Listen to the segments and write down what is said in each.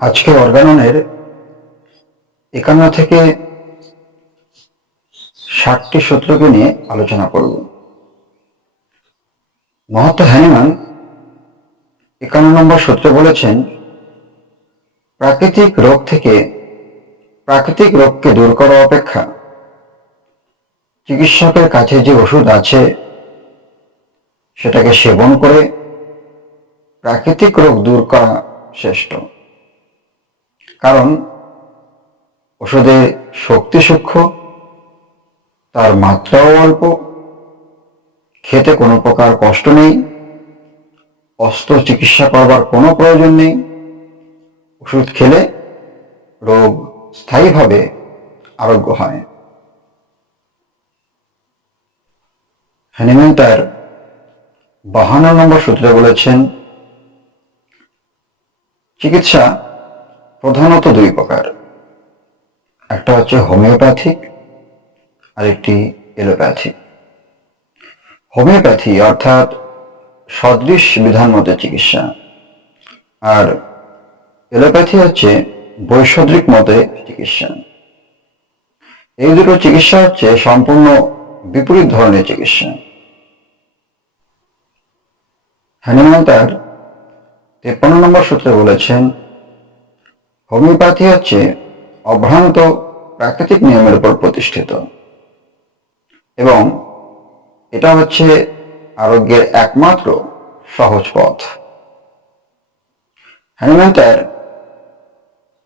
আজকে অর্গাননের ৫১ থেকে ৬০টি সূত্রকে নিয়ে আলোচনা করব। মহাত্মা হ্যানিম্যান ৫১ নম্বর সূত্রে বলেছেন, প্রাকৃতিক রোগকে দূর করা অপেক্ষা চিকিৎসকের কাছে যে ওষুধ আছে সেটাকে সেবন করে প্রাকৃতিক রোগ দূর করা শ্রেষ্ঠ। কারণ ওষুধের শক্তি সূক্ষ্ম, তার মাত্রাও অল্প, খেতে কোনো প্রকার কষ্ট নেই, অস্ত্র চিকিৎসা করবার কোনো প্রয়োজন নেই। ওষুধ খেলে রোগ স্থায়ীভাবে আরোগ্য হয়। হ্যানিম্যান তার ৫২ নম্বর সূত্রে বলেছেন, চিকিৎসা প্রধানত দুই প্রকার, একটা হচ্ছে হোমিওপ্যাথিক আর একটি এলোপ্যাথিক। হোমিওপ্যাথি অর্থাৎ সদৃশ বিধান মতে চিকিৎসা, আর এলোপ্যাথি হচ্ছে বৈসদৃক মতে চিকিৎসা। এই দুটো চিকিৎসা হচ্ছে সম্পূর্ণ বিপরীত ধরনের চিকিৎসা। হ্যানিম্যান তার ৫৩ নম্বর সূত্রে বলেছেন, হোমিওপ্যাথি হচ্ছে অভ্রান্ত প্রাকৃতিক নিয়মের উপর প্রতিষ্ঠিত এবং এটা হচ্ছে আরোগ্যের একমাত্র সহজ পথ। হ্যানিম্যান তার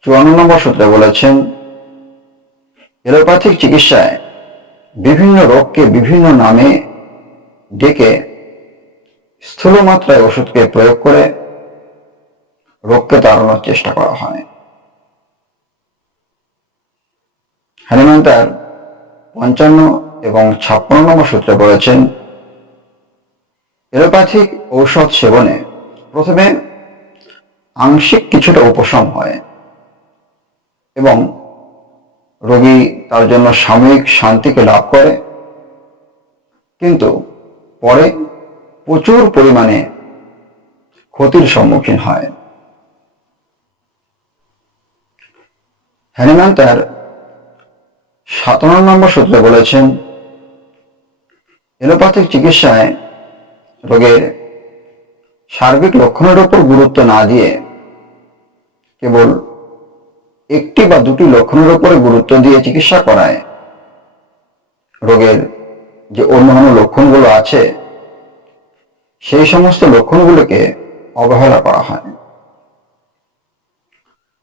৫৪ নম্বর সূত্রে বলেছেন, এলোপ্যাথিক চিকিৎসায় বিভিন্ন রোগকে বিভিন্ন নামে ডেকে স্থূল মাত্রায় ওষুধকে প্রয়োগ করে রোগকে তাড়ানোর চেষ্টা করা হয়। হ্যানিম্যান তার ৫৫ এবং ৫৬ নম্বর সূত্রে বলেছেন, এলোপ্যাথিক ঔষধ সেবনে প্রথমে আংশিক কিছুটা উপশম হয় এবং রোগী তার জন্য সাময়িক শান্তিকে লাভ করে, কিন্তু পরে প্রচুর পরিমাণে ক্ষতির সম্মুখীন হয়। হ্যানিম্যান তার ৫৭ নম্বর সূত্রে বলেছেন, এলোপ্যাথিক চিকিৎসায় রোগের সার্বিক লক্ষণের উপর গুরুত্ব না দিয়ে কেবল একটি বা দুটি লক্ষণের উপরে গুরুত্ব দিয়ে চিকিৎসা করায় রোগের যে অন্যান্য লক্ষণগুলো আছে সেই সমস্ত লক্ষণগুলোকে অবহেলা করা হয়।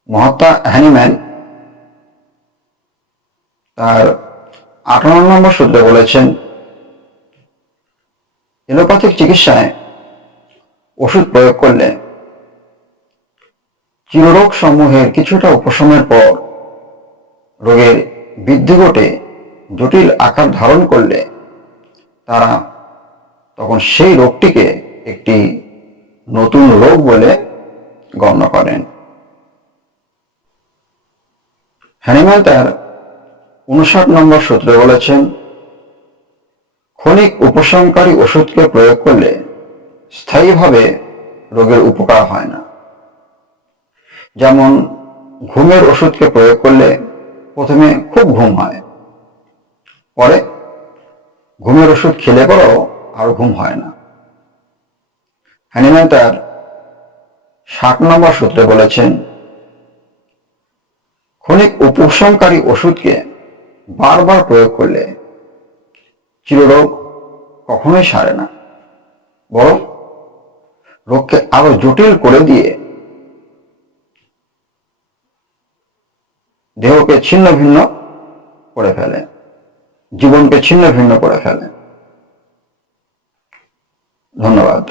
মহাত্মা হ্যানিম্যান তার ৫৮ নম্বর সূত্রে বলেছেন, এলোপ্যাথিক চিকিৎসায় ওষুধ প্রয়োগ করলে চিররোগ সমূহের কিছুটা উপশমের পর রোগের বৃদ্ধি ঘটে জটিল আকার ধারণ করলে তারা তখন সেই রোগটিকে একটি নতুন রোগ বলে গণ্য করেন। হ্যানিম্যান তার ৫৯ নম্বর সূত্রে বলেছেন, ক্ষণিক উপশমকারী ওষুধকে প্রয়োগ করলে স্থায়ীভাবে রোগের উপকার হয় না। যেমন ঘুমের ওষুধকে প্রয়োগ করলে প্রথমে খুব ঘুম হয়, পরে ঘুমের ওষুধ খেলে পরেও আর ঘুম হয় না। হ্যানিম্যান তার ৬০ নম্বর সূত্রে বলেছেন, ক্ষণিক উপশমকারী ওষুধকে বারবার প্রয়োগ করলে চিররোগ কখনোই সারে না, বরং রোগকে আরো জটিল করে দিয়ে দেহকে ছিন্ন ভিন্ন করে ফেলে, জীবনকে ছিন্ন ভিন্ন করে ফেলে। ধন্যবাদ।